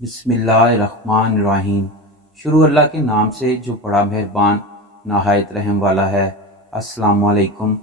بسم اللہ الرحمن الرحیم۔ شروع اللہ کے نام سے جو بڑا مہربان نہایت رحم والا ہے۔ السلام علیکم۔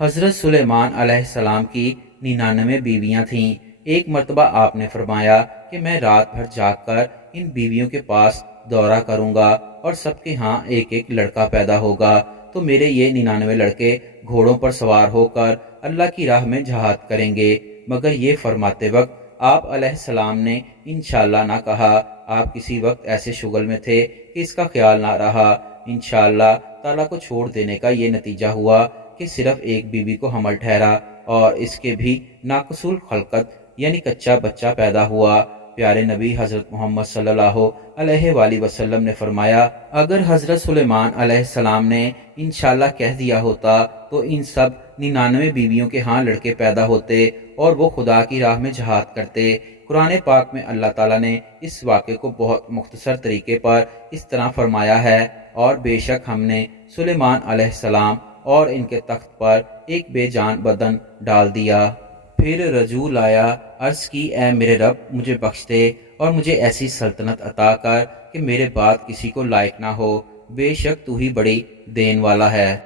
حضرت سلیمان علیہ السلام کی 99 بیویاں تھیں۔ ایک مرتبہ آپ نے فرمایا کہ میں رات بھر جاگ کر ان بیویوں کے پاس دورہ کروں گا اور سب کے ہاں ایک ایک لڑکا پیدا ہوگا تو میرے یہ 99 لڑکے گھوڑوں پر سوار ہو کر اللہ کی راہ میں جہاد کریں گے، مگر یہ فرماتے وقت آپ علیہ السلام نے انشاءاللہ نہ کہا۔ آپ کسی وقت ایسے شغل میں تھے کہ اس کا خیال نہ رہا۔ انشاءاللہ تعالیٰ کو چھوڑ دینے کا یہ نتیجہ ہوا کہ صرف ایک بیوی کو حمل ٹھہرا اور اس کے بھی ناقص الخلقت یعنی کچا بچہ پیدا ہوا۔ پیارے نبی حضرت محمد صلی اللہ علیہ وآلہ وسلم نے فرمایا، اگر حضرت سلیمان علیہ السلام نے انشاءاللہ کہہ دیا ہوتا تو ان سب 99 بیویوں کے ہاں لڑکے پیدا ہوتے اور وہ خدا کی راہ میں جہاد کرتے۔ قرآن پاک میں اللہ تعالیٰ نے اس واقعے کو بہت مختصر طریقے پر اس طرح فرمایا ہے، اور بے شک ہم نے سلیمان علیہ السلام اور ان کے تخت پر ایک بے جان بدن ڈال دیا۔ پھر رجوع لایا، عرض کی اے میرے رب مجھے بخش دے اور مجھے ایسی سلطنت عطا کر کہ میرے بعد کسی کو لائق نہ ہو، بے شک تو ہی بڑی دین والا ہے۔